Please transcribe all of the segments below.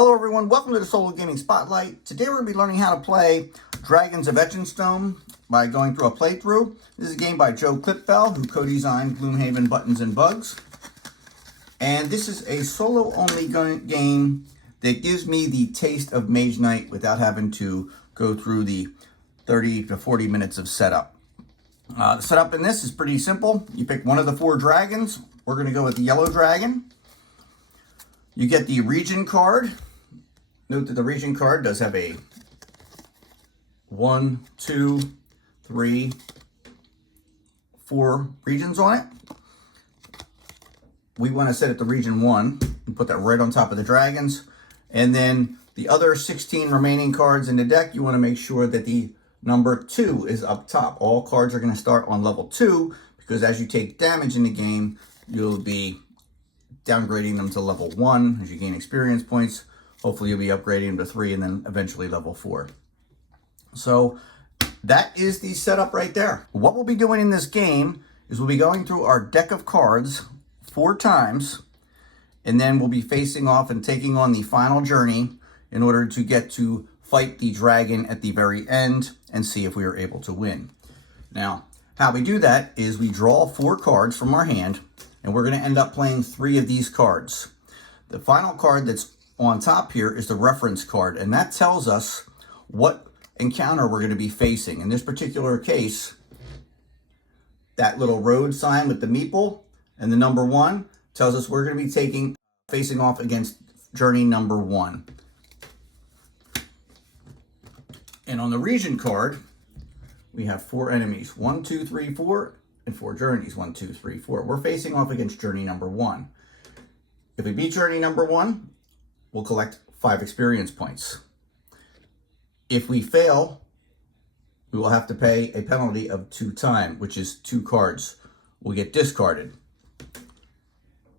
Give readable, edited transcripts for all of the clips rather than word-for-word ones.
Hello everyone, welcome to the Solo Gaming Spotlight. Today we're going to be learning how to play Dragons of Etchinstone by going through a playthrough. This is a game by Joe Klipfel, who co-designed Gloomhaven Buttons and Bugs. And this is a solo-only game that gives me the taste of Mage Knight without having to go through the 30 to 40 minutes of setup. The setup in this is pretty simple. You pick one of the 4 dragons. We're going to go with the yellow dragon. You get the region card. Note that the region card does have a 1, 2, 3, 4 regions on it. We want to set it to region 1 and put that right on top of the dragons. And then the other 16 remaining cards in the deck, you want to make sure that the number 2 is up top. All cards are going to start on level 2 because as you take damage in the game, you'll be downgrading them to level 1 as you gain experience points. Hopefully you'll be upgrading them to 3 and then eventually level 4. So that is the setup right there. What we'll be doing in this game is we'll be going through our deck of cards 4 times, and then we'll be facing off and taking on the final journey in order to get to fight the dragon at the very end and see if we are able to win. Now, how we do that is we draw 4 cards from our hand, and we're going to end up playing 3 of these cards. The final card that's on top here is the reference card, and that tells us what encounter we're going to be facing. In this particular case, that little road sign with the meeple and the number 1 tells us we're going to be facing off against journey number 1. And on the region card, we have 4 enemies, 1, 2, 3, 4, and 4 journeys, 1, 2, 3, 4. We're facing off against journey number 1. If we beat journey number 1, we'll collect 5 experience points. If we fail, we will have to pay a penalty of 2 time, which is 2 cards will get discarded,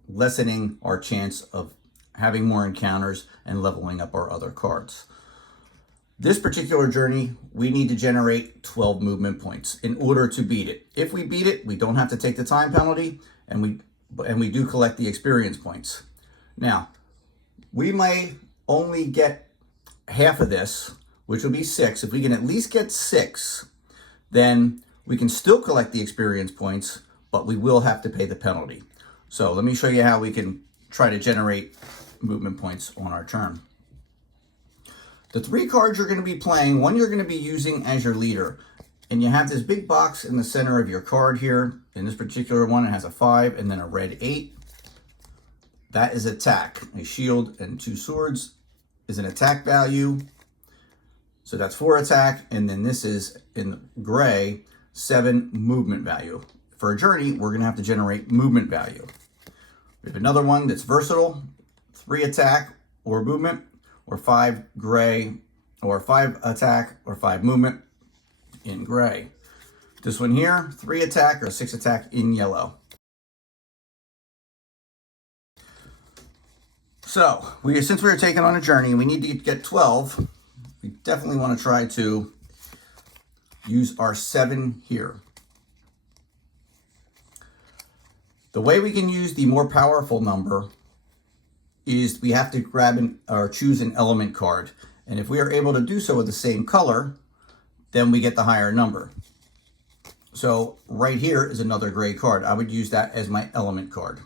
lessening our chance of having more encounters and leveling up our other cards. This particular journey, we need to generate 12 movement points in order to beat it. If we beat it, we don't have to take the time penalty, and we do collect the experience points. Now, we may only get half of this, which will be 6. If we can at least get 6, then we can still collect the experience points, but we will have to pay the penalty. So let me show you how we can try to generate movement points on our turn. The 3 cards you're going to be playing, one you're going to be using as your leader. And you have this big box in the center of your card here. In this particular one, it has a 5 and then a red 8. That is attack. A shield and 2 swords is an attack value. So that's 4 attack. And then this is, in gray, 7 movement value. For a journey, we're going to have to generate movement value. We have another one that's versatile. 3 attack or movement, or 5 gray, or 5 attack or 5 movement in gray. This one here, 3 attack or 6 attack in yellow. So, since we're taking on a journey, we need to get 12. We definitely want to try to use our 7 here. The way we can use the more powerful number is we have to grab or choose an element card. And if we are able to do so with the same color, then we get the higher number. So right here is another gray card. I would use that as my element card.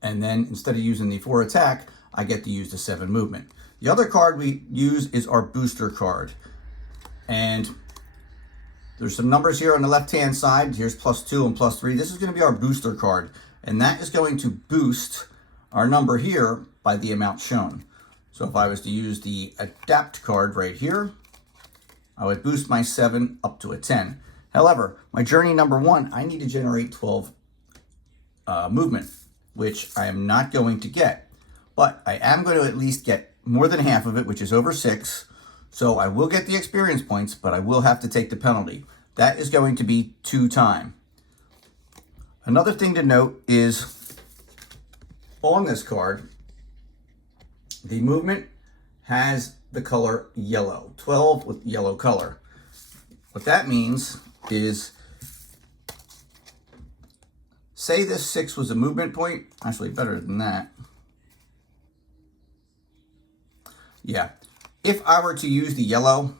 And then instead of using the 4 attack, I get to use the 7 movement. The other card we use is our booster card. And there's some numbers here on the left-hand side. Here's +2 and +3. This is going to be our booster card. And that is going to boost our number here by the amount shown. So if I was to use the adapt card right here, I would boost my 7 up to a 10. However, my journey number 1, I need to generate 12 movement, which I am not going to get. But I am going to at least get more than half of it, which is over 6. So I will get the experience points, but I will have to take the penalty. That is going to be 2 time. Another thing to note is on this card, the movement has the color yellow, 12 with yellow color. What that means is, say this 6 was a movement point, actually better than that. Yeah. If I were to use the yellow,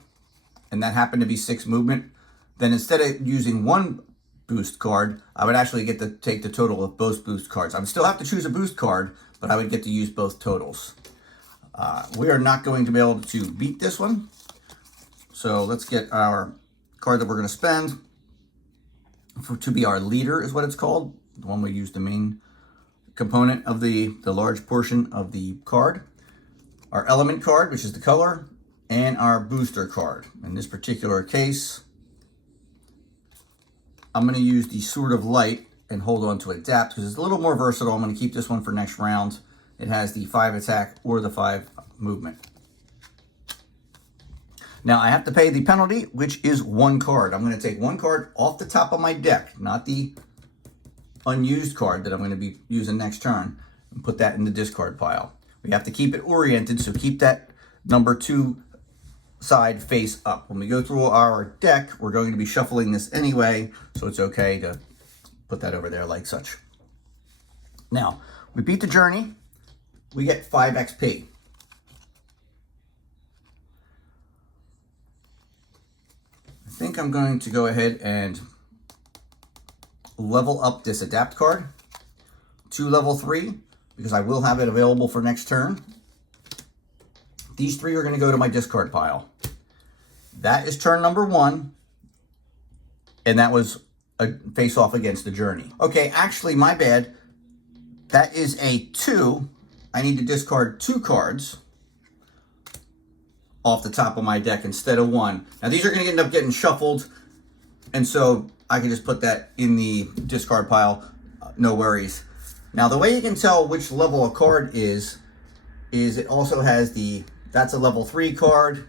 and that happened to be 6 movement, then instead of using one boost card, I would actually get to take the total of both boost cards. I would still have to choose a boost card, but I would get to use both totals. We are not going to be able to beat this one. So let's get our card that we're going to spend to be our leader, is what it's called. The one we use the main component of the large portion of the card. Our element card, which is the color, and our booster card. In this particular case, I'm going to use the Sword of Light and hold on to adapt because it's a little more versatile. I'm going to keep this one for next round. It has the 5 attack or the 5 movement. Now I have to pay the penalty, which is 1 card. I'm going to take 1 card off the top of my deck, not the unused card that I'm going to be using next turn, and put that in the discard pile. We have to keep it oriented, so keep that number 2 side face up. When we go through our deck, we're going to be shuffling this anyway, so it's okay to put that over there like such. Now, we beat the journey. We get 5 XP. I think I'm going to go ahead and level up this adapt card to level 3 because I will have it available for next turn. These 3 are going to go to my discard pile. That is turn number 1, and that was a face off against the journey. Okay, actually, my bad. That is a 2. I need to discard 2 cards off the top of my deck instead of 1. Now, these are going to end up getting shuffled, and so I can just put that in the discard pile. No worries. Now, the way you can tell which level a card is it also has that's a level 3 card,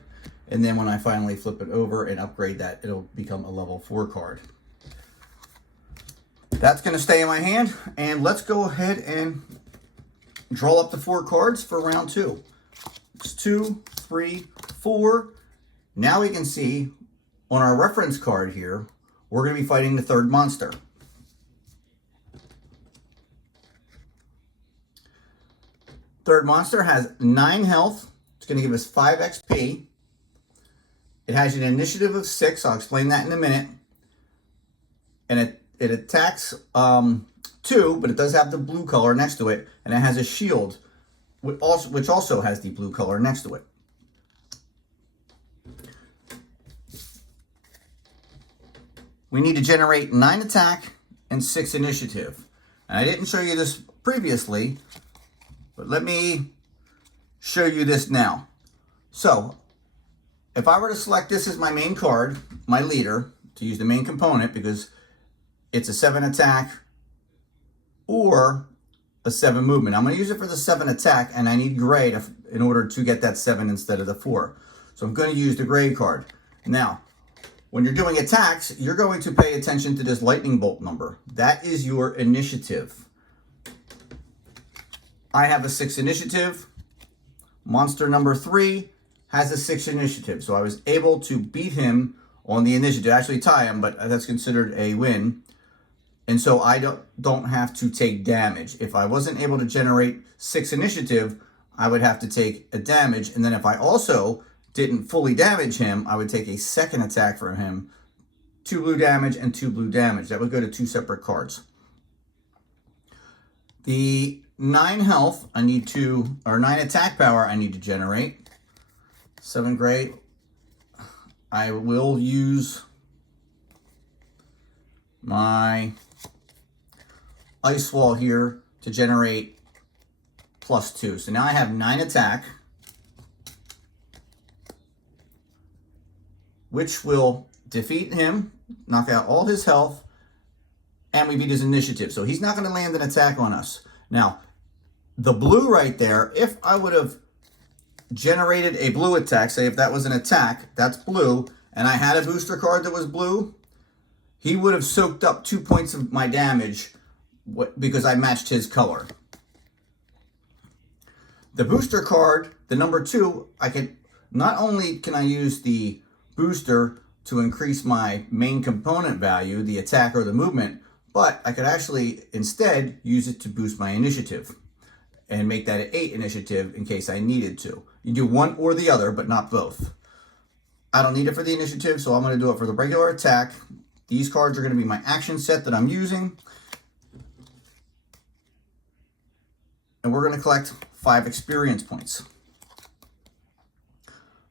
and then when I finally flip it over and upgrade that, it'll become a level 4 card. That's going to stay in my hand, and let's go ahead and draw up the 4 cards for round 2. It's 2, 3, 4. Now we can see on our reference card here, we're going to be fighting the 3rd monster. Third monster has 9 health. It's going to give us 5 XP. It has an initiative of 6. I'll explain that in a minute. And it attacks 2, but it does have the blue color next to it. And it has a shield, which also has the blue color next to it. We need to generate 9 attack and 6 initiative. And I didn't show you this previously, but let me show you this now. So, if I were to select this as my main card, my leader, to use the main component because it's a 7 attack or a 7 movement. I'm going to use it for the 7 attack, and I need gray in order to get that 7 instead of the 4. So I'm going to use the gray card. Now, when you're doing attacks, you're going to pay attention to this lightning bolt number. That is your initiative. I have a 6 initiative. Monster number 3 has a 6 initiative. So I was able to beat him on the initiative. Actually tie him, but that's considered a win. And so I don't have to take damage. If I wasn't able to generate 6 initiative, I would have to take a damage. And then if I also didn't fully damage him, I would take a 2nd attack from him. 2 blue damage and 2 blue damage. That would go to 2 separate cards. The 9 health, I need to, or 9 attack power, I need to generate. 7 gray. I will use my ice wall here to generate +2. So now I have 9 attack, which will defeat him, knock out all his health, and we beat his initiative. So he's not going to land an attack on us. Now, the blue right there, if I would have generated a blue attack, say if that was an attack, that's blue, and I had a booster card that was blue, he would have soaked up 2 points of my damage because I matched his color. The booster card, the number 2, not only can I use the booster to increase my main component value, the attack or the movement, but I could actually instead use it to boost my initiative and make that an 8 initiative in case I needed to. You do one or the other, but not both. I don't need it for the initiative, so I'm going to do it for the regular attack. These cards are going to be my action set that I'm using. And we're going to collect 5 experience points.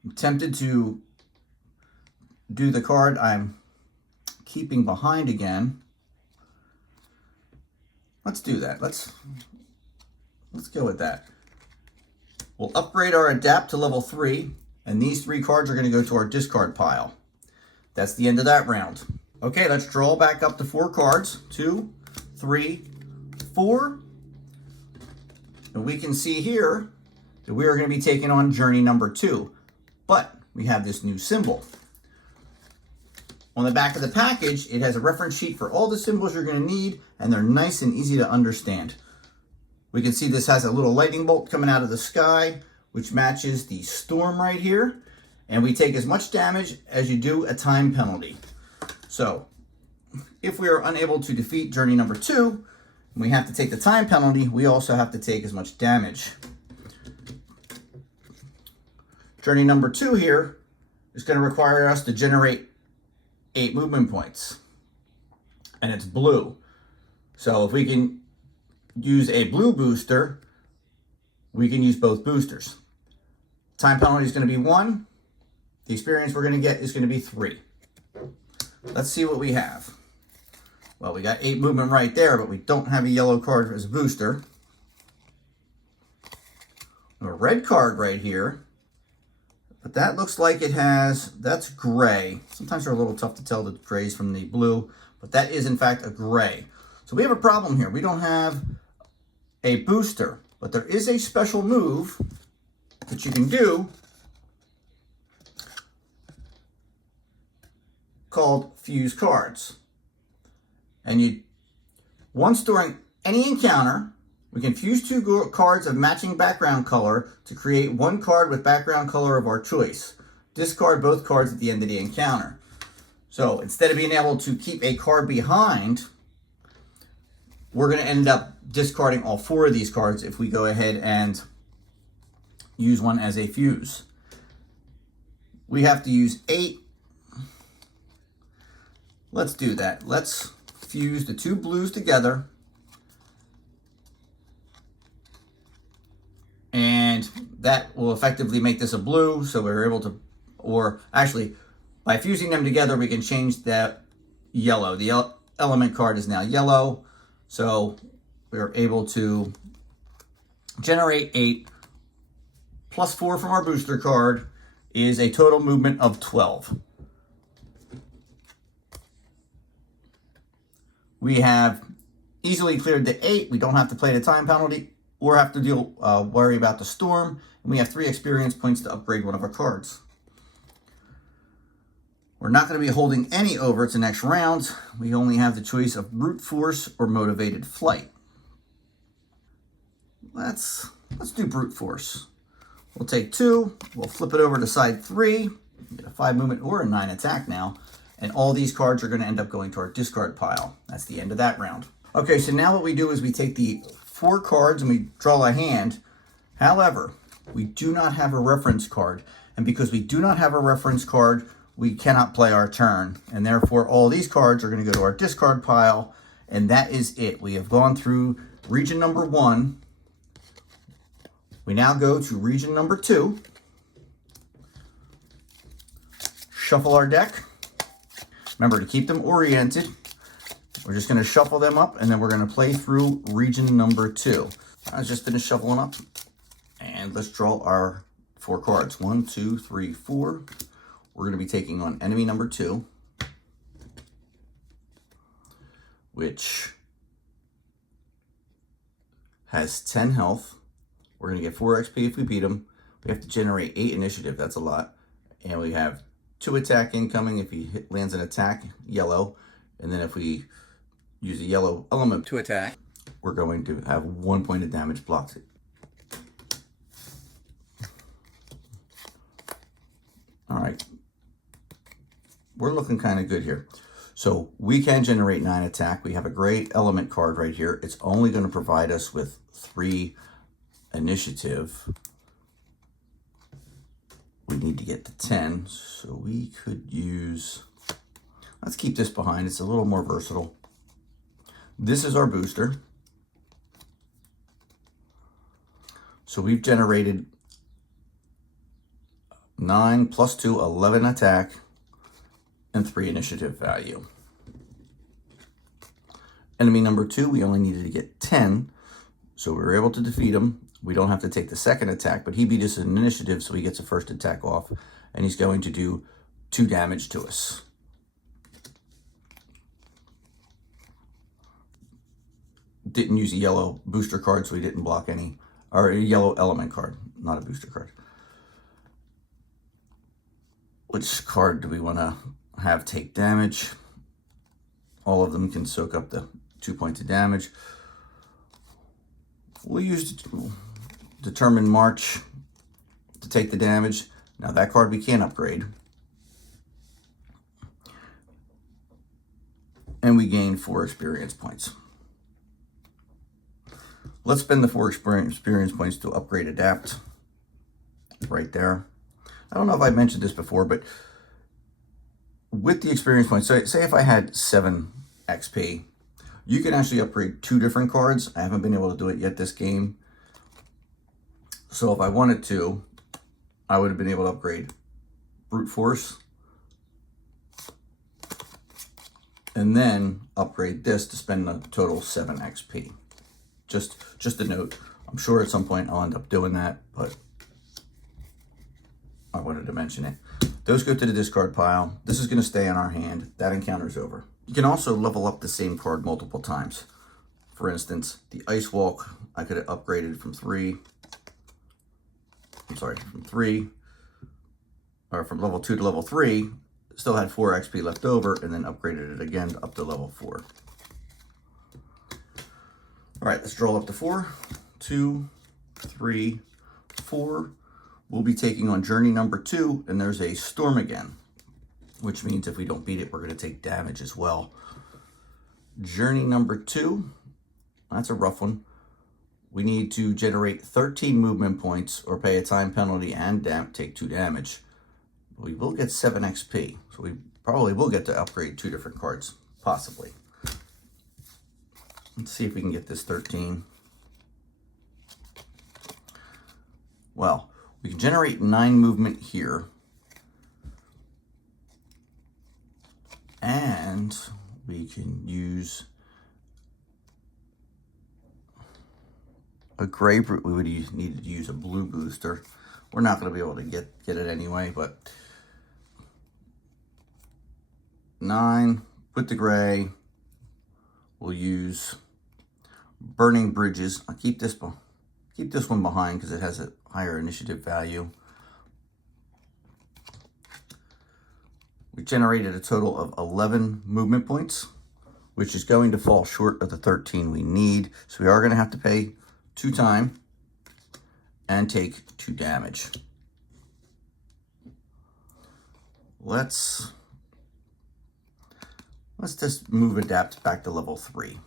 I'm tempted to do the card I'm keeping behind again. Let's do that. Let's go with that. We'll upgrade our adapt to level 3, and these 3 cards are going to go to our discard pile. That's the end of that round. Okay, let's draw back up to 4 cards. 2, 3, 4. And we can see here that we are going to be taking on journey number 2. But we have this new symbol. On the back of the package, it has a reference sheet for all the symbols you're going to need, and they're nice and easy to understand. We can see this has a little lightning bolt coming out of the sky, which matches the storm right here. And we take as much damage as you do a time penalty. So, if we are unable to defeat journey number 2, and we have to take the time penalty, we also have to take as much damage. Journey number 2 here is going to require us to generate 8 movement points. And it's blue. So if we can use a blue booster, we can use both boosters. Time penalty is going to be 1. The experience we're going to get is going to be 3. Let's see what we have. Well, we got 8 movement right there, but we don't have a yellow card as a booster. A red card right here. But that looks like it has, that's gray. Sometimes they're a little tough to tell the grays from the blue, but that is in fact a gray. So we have a problem here. We don't have a booster, but there is a special move that you can do called fuse cards. And once during any encounter, we can fuse 2 cards of matching background color to create 1 card with background color of our choice. Discard both cards at the end of the encounter. So instead of being able to keep a card behind, we're going to end up discarding all 4 of these cards if we go ahead and use one as a fuse. We have to use 8. Let's do that. Let's fuse the 2 blues together. And that will effectively make this a blue, so we're able to, or actually, by fusing them together, we can change that yellow. The element card is now yellow, so we're able to generate 8 plus 4 from our booster card is a total movement of 12. We have easily cleared the 8. We don't have to play the time penalty or have to worry about the storm. And we have 3 experience points to upgrade one of our cards. We're not going to be holding any over to next round. We only have the choice of brute force or motivated flight. Let's do brute force. We'll take 2. We'll flip it over to side 3. Get a 5 movement or a 9 attack now. And all these cards are going to end up going to our discard pile. That's the end of that round. Okay, so now what we do is we take the 4 cards and we draw a hand. However, we do not have a reference card. And because we do not have a reference card, we cannot play our turn. And therefore, all these cards are going to go to our discard pile. And that is it. We have gone through region number 1. We now go to region number 2. Shuffle our deck. Remember to keep them oriented. We're just going to shuffle them up, and then we're going to play through region number 2. I just finished shuffling up, and let's draw our 4 cards. 1, 2, 3, 4. We're going to be taking on enemy number 2, which has 10 health. We're going to get 4 XP if we beat him. We have to generate 8 initiative. That's a lot. And we have 2 attack incoming if he lands an attack, yellow. And then if we use a yellow element to attack, we're going to have 1 point of damage blocked. All right. We're looking kind of good here. So we can generate 9 attack. We have a great element card right here. It's only going to provide us with 3 initiative. we need to get to 10. So we could use, let's keep this behind. It's a little more versatile. This is our booster. So we've generated 9 plus 2, 11 attack and 3 initiative value. Enemy number 2, we only needed to get 10. So we were able to defeat him. We don't have to take the second attack, but he beat us in initiative, so he gets a first attack off, and he's going to do 2 damage to us. Didn't use a yellow booster card, so he didn't block any, or a yellow element card, not a booster card. Which card do we want to have take damage? All of them can soak up the 2 points of damage. We'll use Determined March to take the damage. Now that card we can't upgrade. And we gain 4 experience points. Let's spend the 4 experience points to upgrade Adapt. Right there. I don't know if I mentioned this before, but with the experience points, so say if I had 7 XP, you can actually upgrade 2 different cards. I haven't been able to do it yet this game. So if I wanted to, I would have been able to upgrade Brute Force. And then upgrade this to spend a total 7 XP. Just a note. I'm sure at some point I'll end up doing that, but I wanted to mention it. Those go to the discard pile. This is going to stay in our hand. That encounter's over. You can also level up the same card multiple times. For instance, the Ice Walk, I could have upgraded from 3, or from level 2 to level 3, still had 4 XP left over, and then upgraded it again up to level 4. All right, let's draw up to 4. 2, 3, 4. We'll be taking on journey number 2, and there's a storm again, which means if we don't beat it, we're going to take damage as well. Journey number 2, that's a rough one. We need to generate 13 movement points or pay a time penalty and take 2 damage. We will get 7 XP, so we probably will get to upgrade 2 different cards, possibly. Let's see if we can get this 13. Well, we can generate 9 movement here. And we can use a gray brute. We would need to use a blue booster. We're not going to be able to get it anyway, but 9 with the gray. We'll use Burning Bridges. I'll keep this one behind because it has a higher initiative value. We generated a total of 11 movement points, which is going to fall short of the 13 we need. So we are going to have to pay 2 time and take 2 damage. Let's just move Adapt back to level 3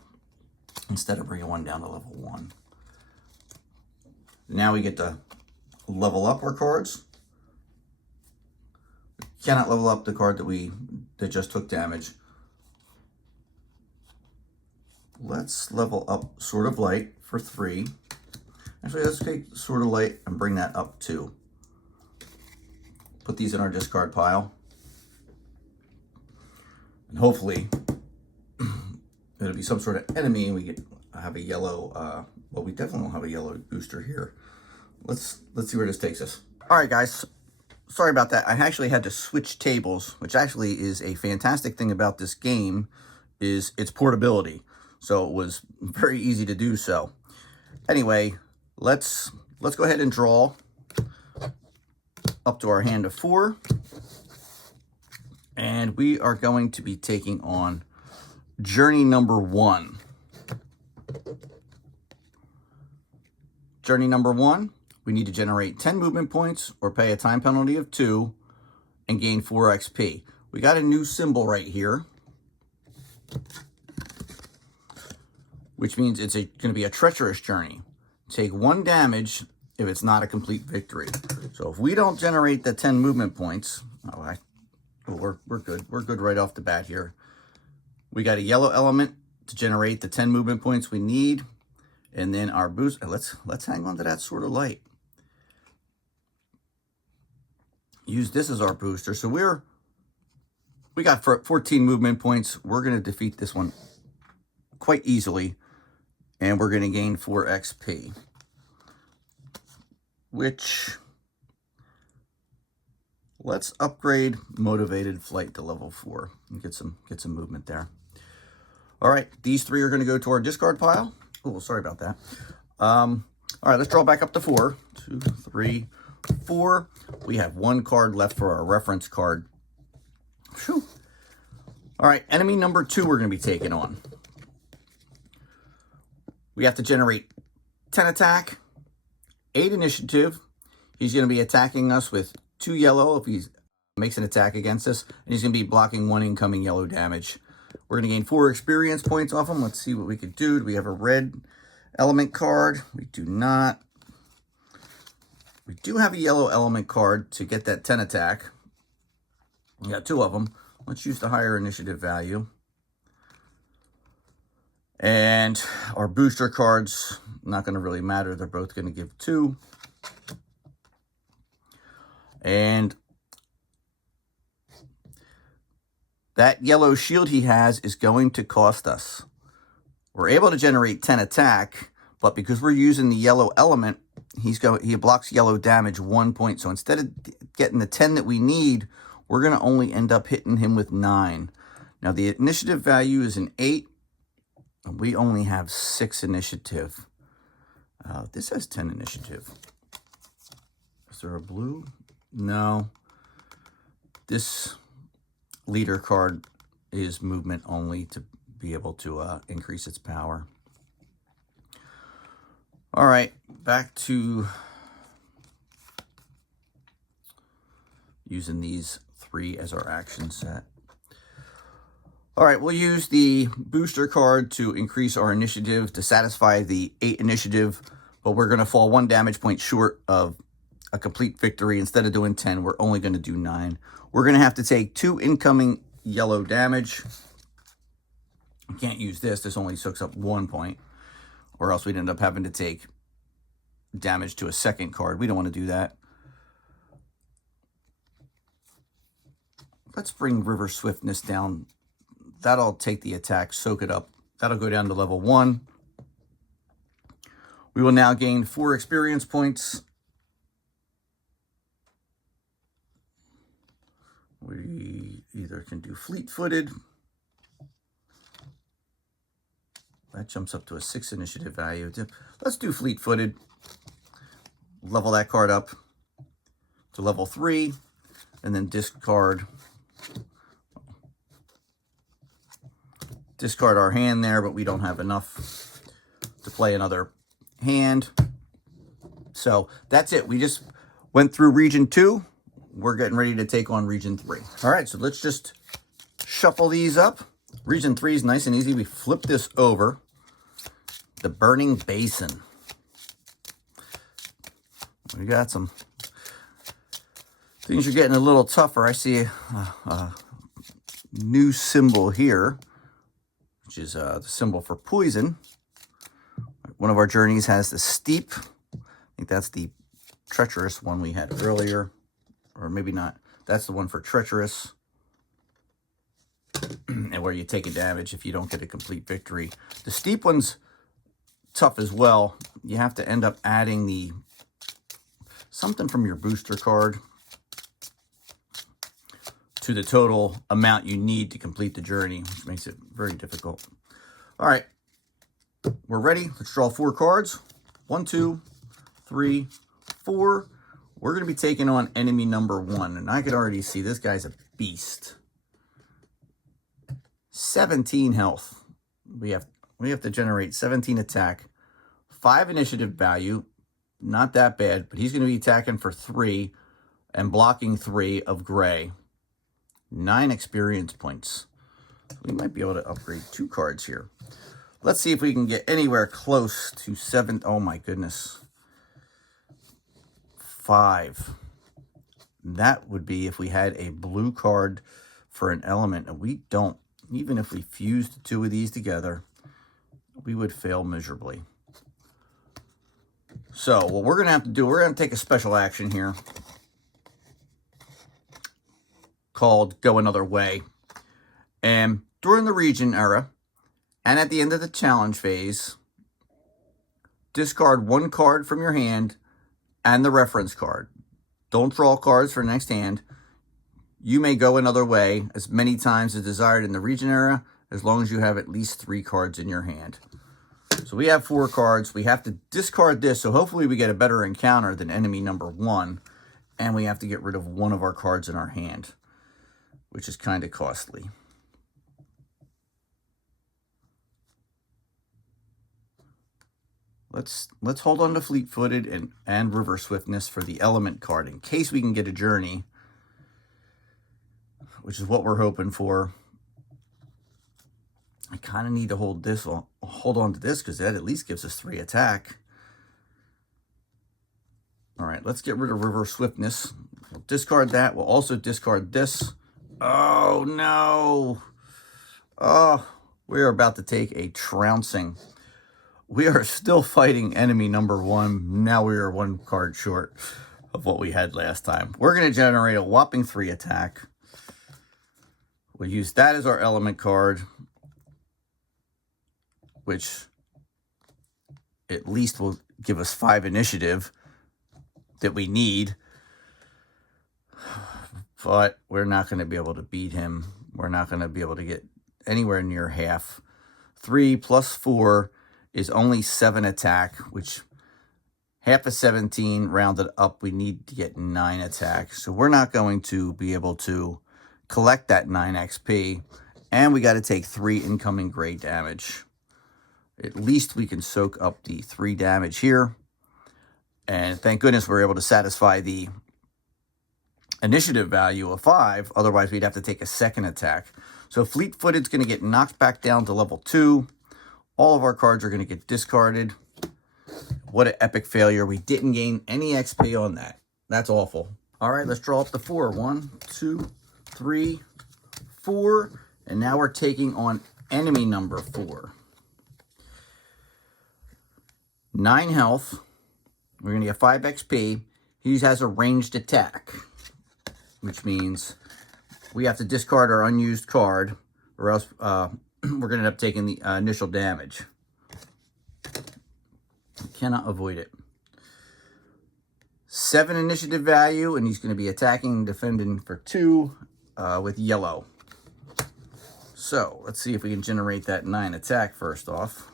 instead of bringing 1 down to level 1. Now we get to level up our cards. Cannot level up the card that just took damage. Let's level up Sword of Light for 3. Actually, let's take Sword of Light and bring that up 2. Put these in our discard pile. And hopefully it'll be some sort of enemy and we have a yellow, well, we definitely don't have a yellow booster here. Let's see where this takes us. All right, guys. Sorry about that. I actually had to switch tables, which actually is a fantastic thing about this game, is its portability. So it was very easy to do so. Anyway, let's go ahead and draw up to our hand of 4. And we are going to be taking on journey number 1. Journey number 1. We need to generate 10 movement points or pay a time penalty of 2 and gain 4 XP. We got a new symbol right here, which means it's going to be a treacherous journey. Take 1 damage if it's not a complete victory. So if we don't generate the 10 movement points, we're good. We're good right off the bat here. We got a yellow element to generate the 10 movement points we need. And then our boost, let's hang on to that Sword of Light. Use this as our booster. So we got 14 movement points. We're going to defeat this one quite easily. And we're going to gain 4 XP. Which, let's upgrade Motivated Flight to level 4 and get some movement there. All right, these 3 are going to go to our discard pile. Oh, sorry about that. All right, let's draw back up to 4. 2, 3, 4. We have 1 card left for our reference card. Whew. All right, enemy number 2 we're going to be taking on. We have to generate 10 attack, 8 initiative. He's going to be attacking us with 2 yellow if he makes an attack against us. And he's going to be blocking 1 incoming yellow damage. We're going to gain 4 experience points off him. Let's see what we could do. Do we have a red element card? We do not. We do have a yellow element card to get that 10 attack. We got 2 of them. Let's use the higher initiative value. And our booster cards, not going to really matter. They're both going to give 2. And that yellow shield he has is going to cost us. We're able to generate 10 attack, but because we're using the yellow element, he blocks yellow damage 1 point. So instead of getting the 10 that we need, we're going to only end up hitting him with 9. Now the initiative value is an 8. And we only have 6 initiative. This has 10 initiative. Is there a blue? No. This leader card is movement only to be able to increase its power. All right, back to using these 3 as our action set. All right, we'll use the booster card to increase our initiative to satisfy the 8 initiative, but we're going to fall 1 damage point short of a complete victory. Instead of doing 10, we're only going to do 9. We're going to have to take 2 incoming yellow damage. You can't use this. This only soaks up 1 point, or else we'd end up having to take damage to a second card. We don't want to do that. Let's bring River Swiftness down. That'll take the attack, soak it up. That'll go down to level 1. We will now gain 4 experience points. We either can do fleet-footed. That jumps up to a 6 initiative value. Let's do fleet-footed. Level that card up to level 3, and then discard our hand there, but we don't have enough to play another hand. So that's it. We just went through region 2. We're getting ready to take on region 3. All right, so let's just shuffle these up. Region 3 is nice and easy. We flip this over. The Burning Basin. We got some things are getting a little tougher. I see a new symbol here, which is the symbol for poison. One of our journeys has the steep. I think that's the treacherous one we had earlier. Or maybe not. That's the one for treacherous. And where you take a damage if you don't get a complete victory. The steep one's tough as well. You have to end up adding something from your booster card to the total amount you need to complete the journey, which makes it very difficult. All right, we're ready. Let's draw 4 cards. 1, 2, 3, 4. We're going to be taking on enemy number 1, and I could already see this guy's a beast. 17 health. We have to generate 17 attack, 5 initiative value. Not that bad, but he's going to be attacking for 3 and blocking 3 of gray. 9 experience points. We might be able to upgrade 2 cards here. Let's see if we can get anywhere close to 7. Oh my goodness. 5. That would be if we had a blue card for an element, and we don't. Even if we fused the two of these together, we would fail miserably. So what we're going to have to do, we're going to take a special action here called Go Another Way. And during the region era, and at the end of the challenge phase, discard 1 card from your hand and the reference card. Don't draw cards for next hand. You may go another way as many times as desired in the region era, as long as you have at least 3 cards in your hand. So we have 4 cards. We have to discard this, so hopefully we get a better encounter than enemy number 1. And we have to get rid of 1 of our cards in our hand, which is kind of costly. Let's hold on to fleet-footed and river swiftness for the element card in case we can get a journey, which is what we're hoping for. I kind of need to hold on to this because that at least gives us 3 attack. All right, let's get rid of river swiftness. We'll discard that. We'll also discard this. Oh, no. Oh, we are about to take a trouncing. We are still fighting enemy number 1. Now we are 1 card short of what we had last time. We're going to generate a whopping 3 attack. We'll use that as our element card, which at least will give us 5 initiative that we need. But we're not going to be able to beat him. We're not going to be able to get anywhere near half. 3 plus 4 is only 7 attack, which half of 17 rounded up, we need to get 9 attack. So we're not going to be able to collect that 9 XP, and we got to take 3 incoming gray damage. At least we can soak up the 3 damage here. And thank goodness we're able to satisfy the initiative value of 5. Otherwise, we'd have to take a 2nd attack. So fleet-footed's going to get knocked back down to level 2. All of our cards are going to get discarded. What an epic failure. We didn't gain any XP on that. That's awful. All right, let's draw up the 4. 1, 2, 3, 4. And now we're taking on enemy number 4. 9 health. We're going to get 5 XP. He has a ranged attack, which means we have to discard our unused card, or else we're going to end up taking the initial damage. We cannot avoid it. 7 initiative value, and he's going to be attacking and defending for 2 with yellow. So let's see if we can generate that 9 attack first off.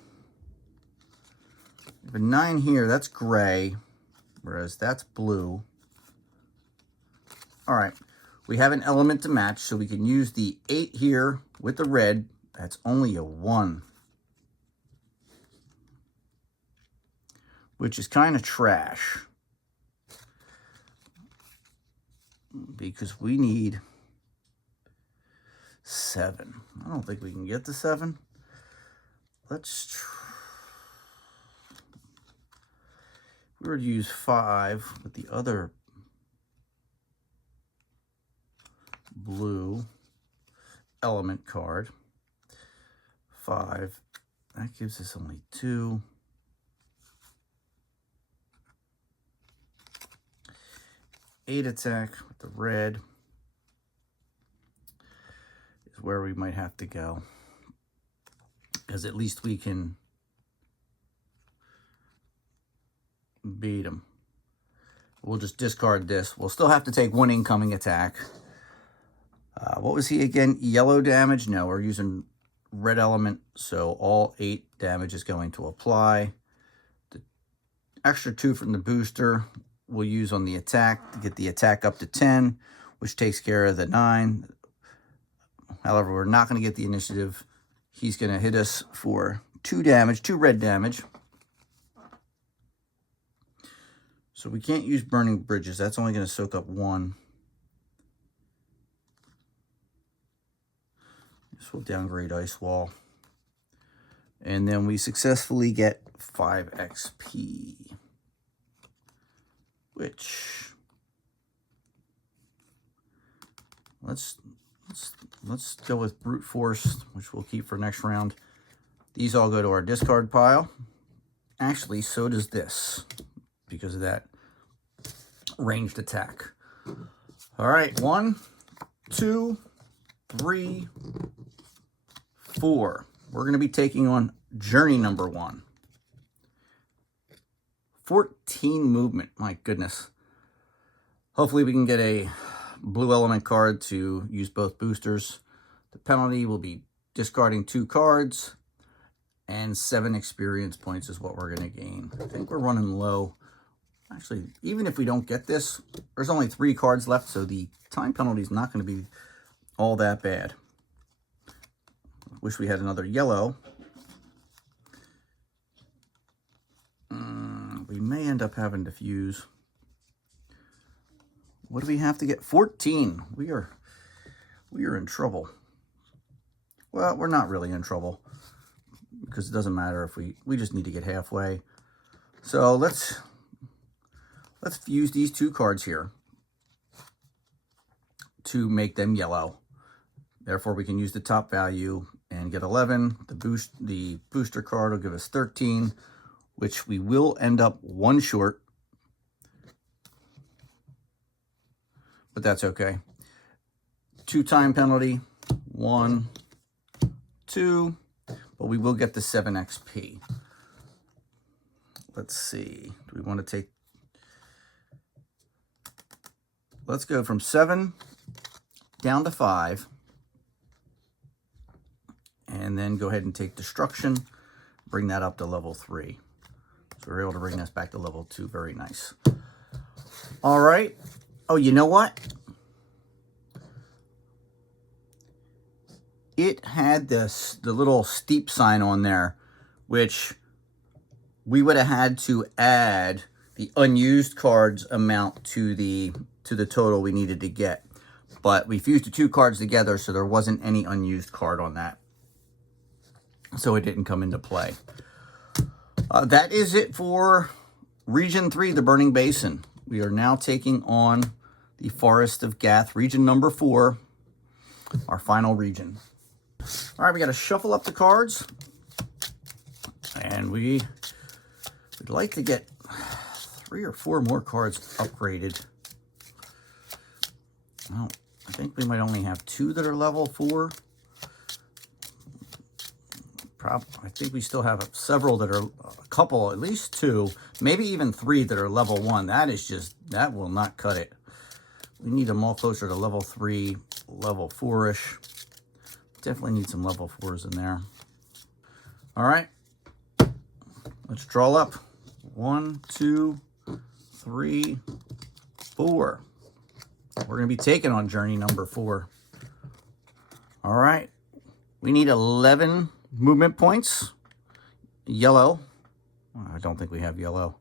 We have a 9 here, that's gray, whereas that's blue. All right, we have an element to match, so we can use the 8 here with the red. That's only a 1, which is kind of trash because we need 7. I don't think we can get to 7. Let's we were to use 5 with the other blue element card. 5. That gives us only 2. Eight attack with the red is where we might have to go, because at least we can beat him. We'll just discard this. We'll still have to take 1 incoming attack. What was he again? Yellow damage? No, we're using red element, so all 8 damage is going to apply. The extra 2 from the booster we'll use on the attack to get the attack up to 10, which takes care of the 9. However, we're not going to get the initiative. He's going to hit us for 2 damage, 2 red damage. So we can't use burning bridges. That's only going to soak up 1. This will downgrade ice wall. And then we successfully get 5 XP. switch. Let's go with brute force, which we'll keep for next round. These all go to our discard pile. Actually, so does this, because of that ranged attack. All right, 1, 2, 3, 4. We're going to be taking on journey number 1. 14 movement, my goodness. Hopefully we can get a blue element card to use both boosters. The penalty will be discarding 2 cards, and 7 experience points is what we're going to gain. I think we're running low. Actually, even if we don't get this, there's only 3 cards left, so the time penalty is not going to be all that bad. Wish we had another yellow. We may end up having to fuse. What do we have to get? 14. We are in trouble. Well, we're not really in trouble, because it doesn't matter if we just need to get halfway. So let's fuse these 2 cards here to make them yellow. Therefore, we can use the top value and get 11. The booster card will give us 13, which we will end up 1 short. But that's okay. 2 time penalty, 1, 2, but we will get the 7 XP. Let's see. Do we want to take... Let's go from 7 down to 5. And then go ahead and take destruction. Bring that up to level 3. So we're able to bring this back to level 2. Very nice. All right. Oh, you know what? It had the little steep sign on there, which we would have had to add the unused cards amount to the total we needed to get. But we fused the 2 cards together, so there wasn't any unused card on that. So it didn't come into play. That is it for Region 3, the Burning Basin. We are now taking on the Forest of Gath, region number 4, our final region. All right, we got to shuffle up the cards, and we'd like to get 3 or 4 more cards upgraded. Well, I think we might only have 2 that are level 4. I think we still have several that are, a couple, at least 2, maybe even 3 that are level 1. That will not cut it. We need them all closer to level 3, level 4-ish. Definitely need some level 4s in there. All right. Let's draw up. 1, 2, 3, 4. We're going to be taking on journey number 4. All right. We need 11 movement points. Yellow. I don't think we have yellow.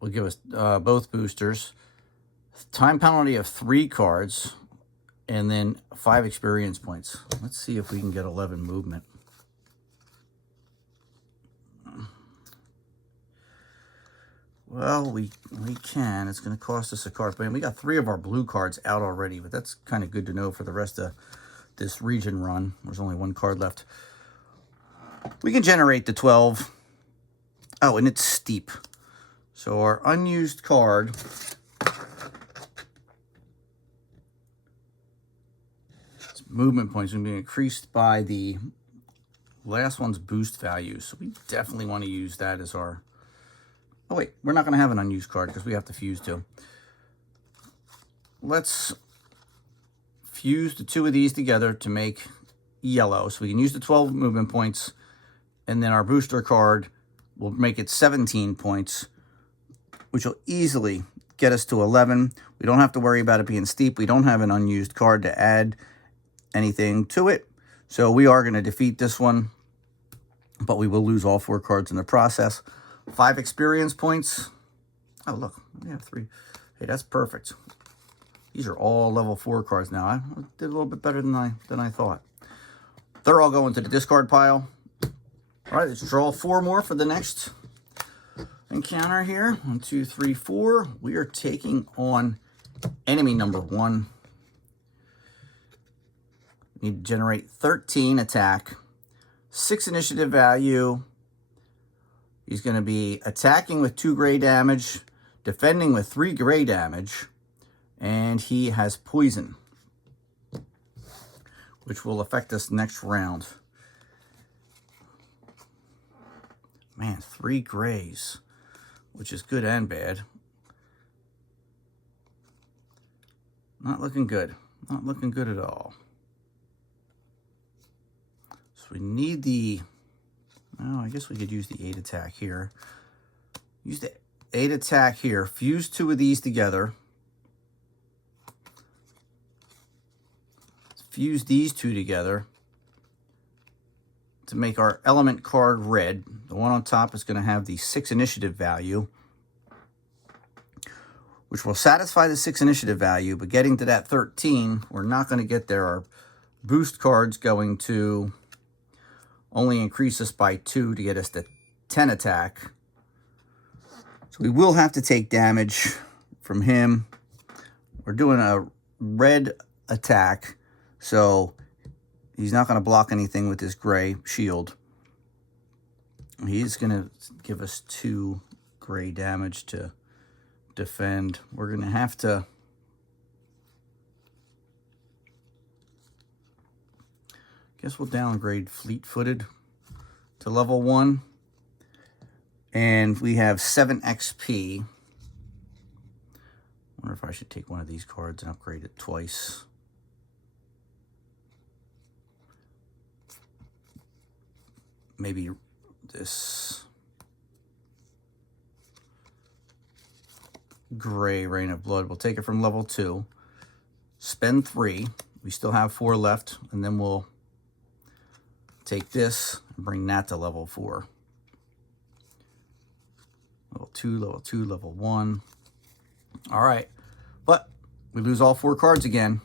Will give us both boosters. Time penalty of 3 cards. And then 5 experience points. Let's see if we can get 11 movement. Well, we can. It's going to cost us a card. But we got 3 of our blue cards out already. But that's kind of good to know for the rest of this region run. There's only 1 card left. We can generate the 12. Oh, and it's steep. So our unused card... movement points will be increased by the last one's boost value. So we definitely want to use that as our... Oh, wait. We're not going to have an unused card because we have to fuse 2. Let's fuse the 2 of these together to make yellow. So we can use the 12 movement points. And then our booster card will make it 17 points, which will easily get us to 11. We don't have to worry about it being steep. We don't have an unused card to add anything to it. So we are going to defeat this one, but we will lose all 4 cards in the process. 5 experience points. Oh, look, we have 3. Hey, that's perfect. These are all level 4 cards now. I did a little bit better than I thought. They're all going to the discard pile. All right, let's draw 4 more for the next encounter here. 1, 2, 3, 4. We are taking on enemy number 1. Need to generate 13 attack, 6 initiative value. He's going to be attacking with 2 gray damage, defending with 3 gray damage, and he has poison, which will affect us next round. Man, 3 grays, which is good and bad. Not looking good. Not looking good at all. So we need the... Oh, I guess we could use the 8 attack here. Use the 8 attack here. Fuse 2 of these together. Fuse these 2 together to make our element card red. The one on top is going to have the 6 initiative value, which will satisfy the 6 initiative value, but getting to that 13, we're not going to get there. Our boost card's going to only increase us by 2 to get us to 10 attack. So we will have to take damage from him. We're doing a red attack, so he's not going to block anything with his gray shield. He's going to give us 2 gray damage to defend. We're going to have to... Guess we'll downgrade fleet-footed to level 1. And we have 7 XP. I wonder if I should take one of these cards and upgrade it twice. Maybe this gray Rain of Blood. We'll take it from level 2. Spend 3. We still have 4 left. And then we'll take this and bring that to level 4. Level 2, level 2, level 1. All right. But we lose all 4 cards again.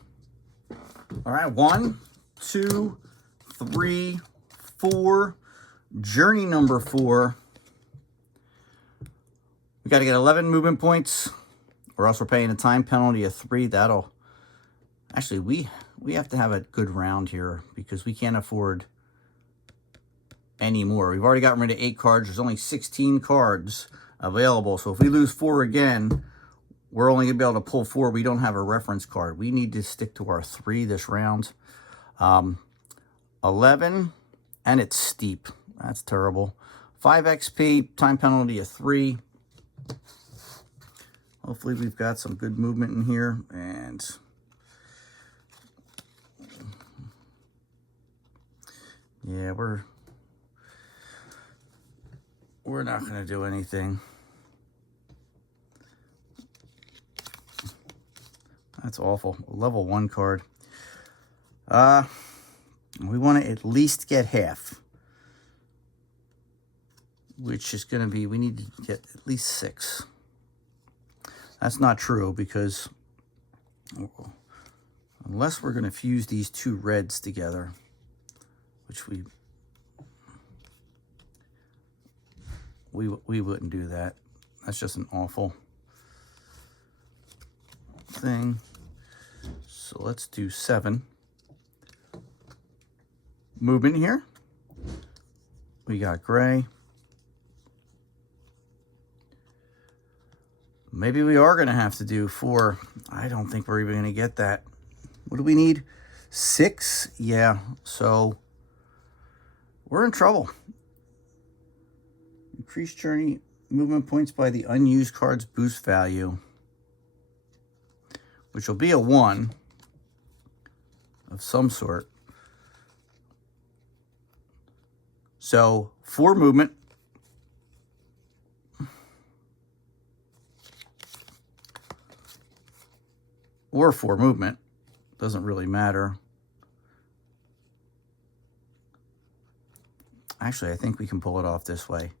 All right. 1, 2, 3, 4. Journey number 4. We got to get 11 movement points, or else we're paying a time penalty of 3. That'll... Actually, we have to have a good round here because we can't afford any more. We've already gotten rid of 8 cards. There's only 16 cards available. So if we lose 4 again, we're only going to be able to pull 4. We don't have a reference card. We need to stick to our 3 this round. 11, and it's steep. That's terrible. 5 XP, time penalty of 3. Hopefully we've got some good movement in here. And yeah, we're not going to do anything. That's awful. Level 1 card. We want to at least get half, which is going to be, we need to get at least 6. That's not true because unless we're going to fuse these 2 reds together, which we wouldn't do that. That's just an awful thing. So let's do 7 movement here. We got gray. Maybe we are going to have to do 4. I don't think we're even going to get that. What do we need? 6? Yeah, so we're in trouble. Increase journey movement points by the unused card's boost value, which will be a 1 of some sort. So 4 movement. Or 4 movement. Doesn't really matter. Actually, I think we can pull it off this way.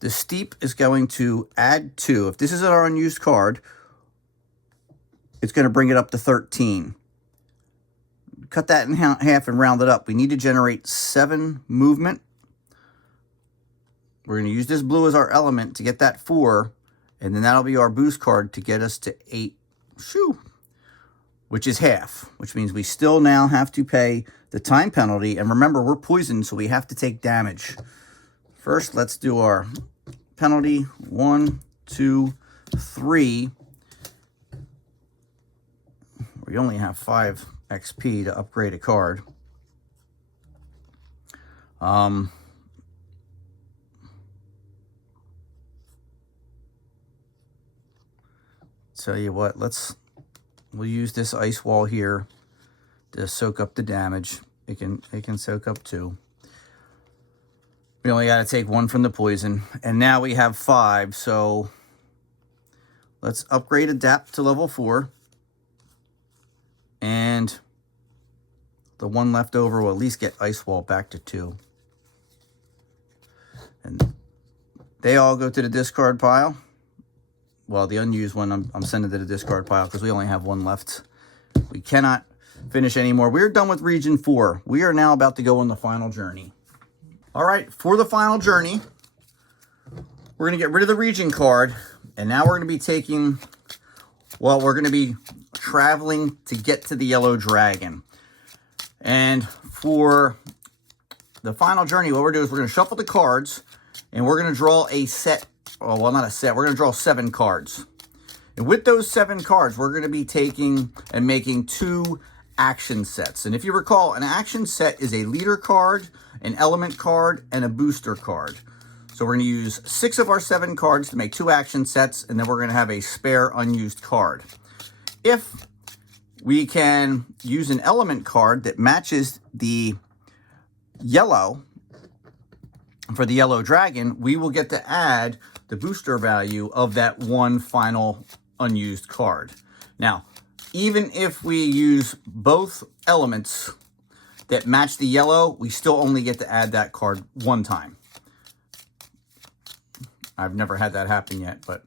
The steep is going to add 2. If this is our unused card, it's going to bring it up to 13. Cut that in half and round it up. We need to generate 7 movement. We're going to use this blue as our element to get that 4, and then that'll be our boost card to get us to 8, which is half, which means we still now have to pay the time penalty. And remember, we're poisoned, so we have to take damage. First, let's do our penalty. 1, 2, 3. We only have 5 XP to upgrade a card. Tell you what, we'll use this ice wall here to soak up the damage. It can soak up 2. We only got to take 1 from the poison, and now we have 5. So let's upgrade Adapt to level 4, and the 1 left over will at least get ice wall back to 2. And they all go to the discard pile. Well, the unused one, I'm sending to the discard pile because we only have 1 left. We cannot finish anymore. We're done with Region 4. We are now about to go on the final journey. All right, for the final journey, we're going to get rid of the region card. And now we're going to be taking, well, we're going to be traveling to get to the yellow dragon. And for the final journey, what we're doing is we're going to shuffle the cards, and we're going to draw a set. Oh, well, not a set. We're going to draw 7 cards. And with those 7 cards, we're going to be taking and making 2 action sets. And if you recall, an action set is a leader card, an element card, and a booster card. So we're going to use 6 of our 7 cards to make 2 action sets, and then we're going to have a spare unused card. If we can use an element card that matches the yellow for the yellow dragon, we will get to add the booster value of that 1 final unused card. Now, even if we use both elements that match the yellow, we still only get to add that card 1 time. I've never had that happen yet, but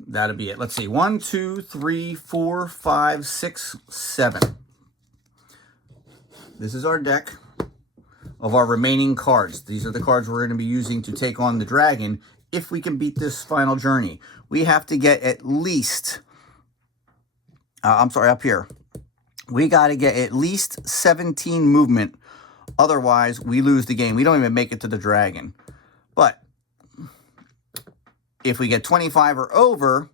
that'll be it. Let's see. 1, 2, 3, 4, 5, 6, 7. This is our deck of our remaining cards. These are the cards we're going to be using to take on the dragon if we can beat this final journey. We have to get at least, up here. We got to get at least 17 movement. Otherwise, we lose the game. We don't even make it to the dragon. But if we get 25 or over,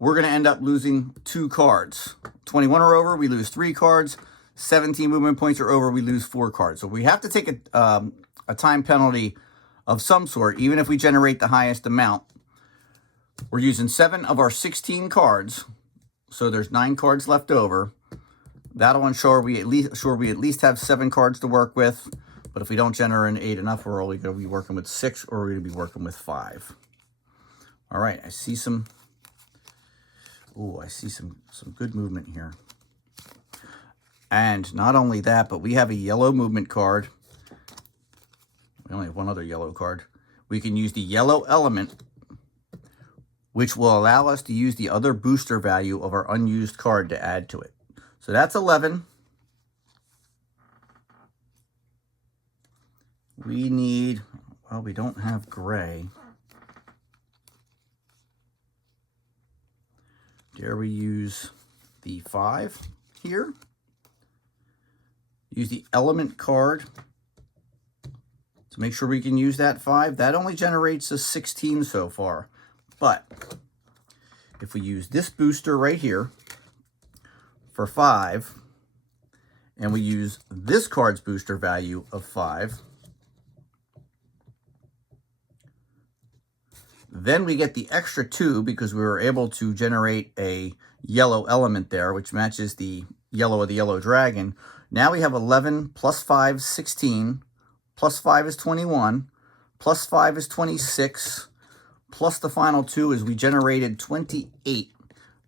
we're going to end up losing 2 cards. 21 or over, we lose 3 cards. 17 movement points or over, we lose 4 cards. So we have to take a time penalty of some sort, even if we generate the highest amount. We're using 7 of our 16 cards, so there's 9 cards left over. That'll ensure we at least have 7 cards to work with. But if we don't generate enough, we're only going to be working with 6, or we're going to be working with 5. All right, I see some good movement here. And not only that, but we have a yellow movement card. We only have 1 other yellow card. We can use the yellow element, which will allow us to use the other booster value of our unused card to add to it. So that's 11. We need, well, we don't have gray. Dare we use the 5 here? Use the element card to make sure we can use that 5. That only generates a 16 so far. But if we use this booster right here for 5, and we use this card's booster value of 5, then we get the extra 2 because we were able to generate a yellow element there, which matches the yellow of the yellow dragon. Now we have 11 plus 5, 16, plus 5 is 21, plus 5 is 26, plus the final 2 is we generated 28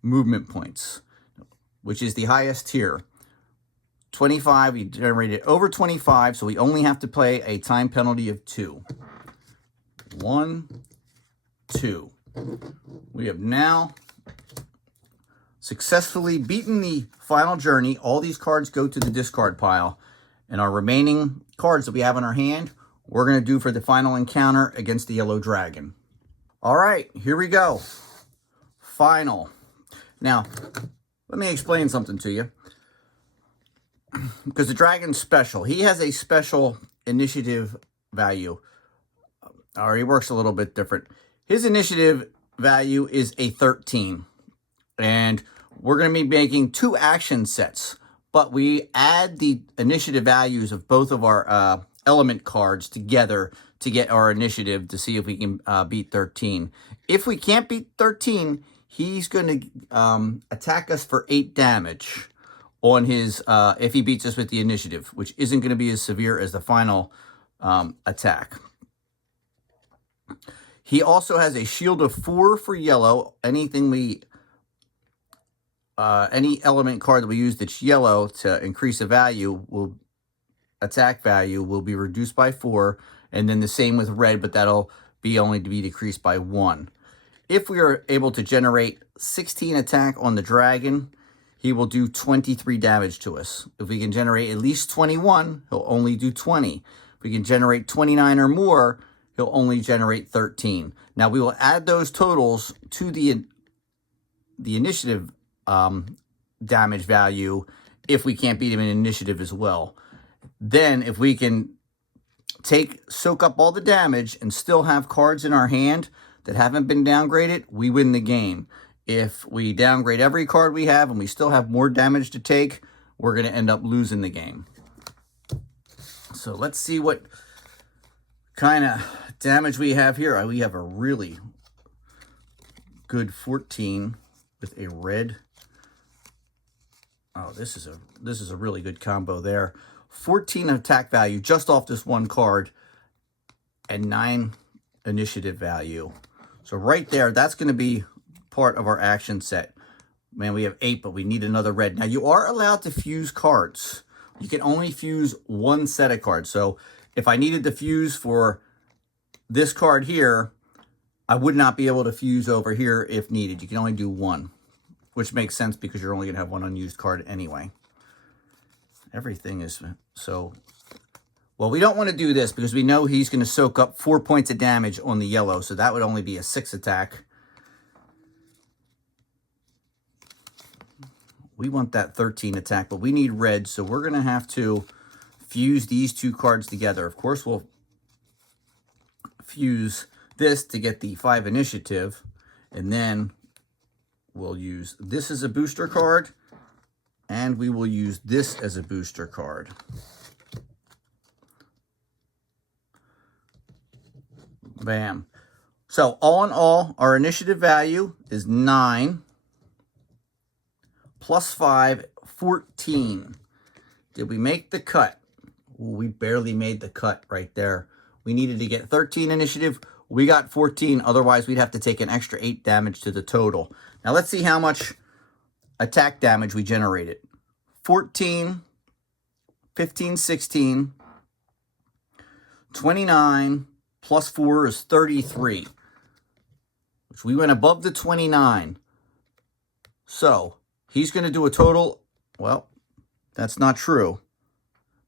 movement points, which is the highest here. 25, we generated over 25, so we only have to pay a time penalty of 2. 1, 2. We have now successfully beaten the final journey. All these cards go to the discard pile, and our remaining cards that we have in our hand, we're going to do for the final encounter against the yellow dragon. All right, here we go. Final. Now, let me explain something to you. Because the dragon's special. He has a special initiative value. Or he works a little bit different. His initiative value is a 13. And we're going to be making 2 action sets. But we add the initiative values of both of our element cards together to get our initiative to see if we can beat 13. If we can't beat 13, he's going to attack us for 8 damage on his, if he beats us with the initiative, which isn't going to be as severe as the final attack. He also has a shield of 4 for yellow. Any element card that we use that's yellow to increase the value attack value will be reduced by 4, and then the same with red, but that'll be only to be decreased by 1. If we are able to generate 16 attack on the dragon, he will do 23 damage to us. If we can generate at least 21, he'll only do 20. If we can generate 29 or more, he'll only generate 13. Now we will add those totals to the initiative damage value if we can't beat him in initiative as well. Then if we can soak up all the damage and still have cards in our hand that haven't been downgraded, we win the game. If we downgrade every card we have and we still have more damage to take, we're going to end up losing the game. So let's see what kind of damage we have here. We have a really good 14 with a red. Oh, this is a really good combo there. 14 attack value just off this one card and 9 initiative value. So right there, that's going to be part of our action set. Man, we have 8, but we need another red. Now, you are allowed to fuse cards. You can only fuse 1 set of cards. So if I needed to fuse for this card here, I would not be able to fuse over here if needed. You can only do 1, which makes sense because you're only going to have 1 unused card anyway. Everything is so... Well, we don't want to do this because we know he's going to soak up 4 points of damage on the yellow, so that would only be a 6 attack. We want that 13 attack, but we need red, so we're going to have to fuse these 2 cards together. Of course, we'll fuse this to get the 5 initiative, and then we'll use this as a booster card, and we will use this as a booster card. Bam. So all in all, our initiative value is 9 plus 5, 14. Did we make the cut? Ooh, we barely made the cut right there. We needed to get 13 initiative. We got 14. Otherwise, we'd have to take an extra 8 damage to the total. Now, let's see how much attack damage we generated. 14, 15, 16, 29, plus 4 is 33, which we went above the 29. So he's going to do a total, well, that's not true,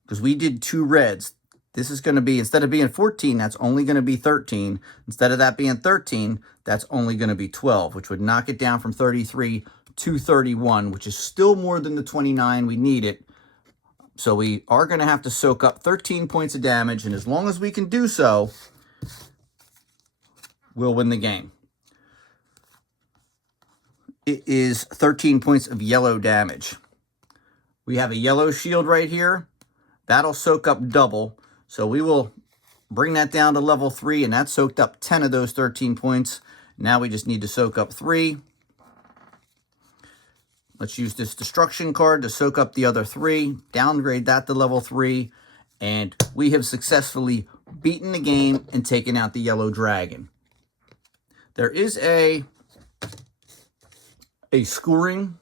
because we did 2 reds. This is going to be, instead of being 14, that's only going to be 13. Instead of that being 13, that's only going to be 12, which would knock it down from 33 to 31, which is still more than the 29 we needed. So we are going to have to soak up 13 points of damage, and as long as we can do so, we'll win the game. It is 13 points of yellow damage. We have a yellow shield right here. That'll soak up double. So we will bring that down to level 3, and that soaked up 10 of those 13 points. Now we just need to soak up 3. Let's use this destruction card to soak up the other 3. Downgrade that to level 3. And we have successfully beaten the game and taken out the yellow dragon. There is a scoring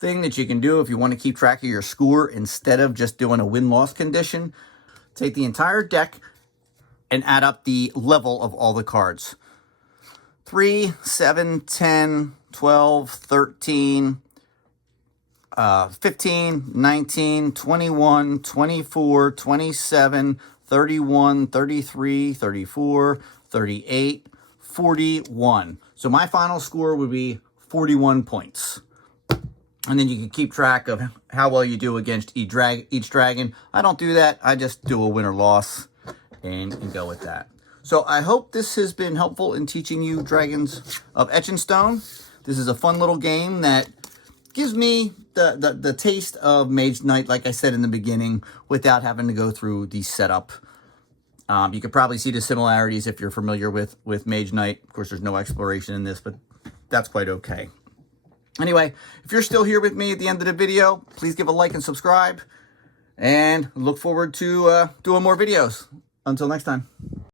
thing that you can do if you want to keep track of your score instead of just doing a win-loss condition. Take the entire deck and add up the level of all the cards. 3, 7, 10, 12, 13, 15, 19, 21, 24, 27, 31, 33, 34, 38, 41. So my final score would be 41 points. And then you can keep track of how well you do against each dragon. I don't do that. I just do a win or loss and go with that. So I hope this has been helpful in teaching you Dragons of Etchinstone. This is a fun little game that gives me the taste of Mage Knight, like I said in the beginning, without having to go through the setup. You could probably see the similarities if you're familiar with Mage Knight. Of course, there's no exploration in this, but that's quite okay. Anyway, if you're still here with me at the end of the video, please give a like and subscribe. And look forward to doing more videos. Until next time.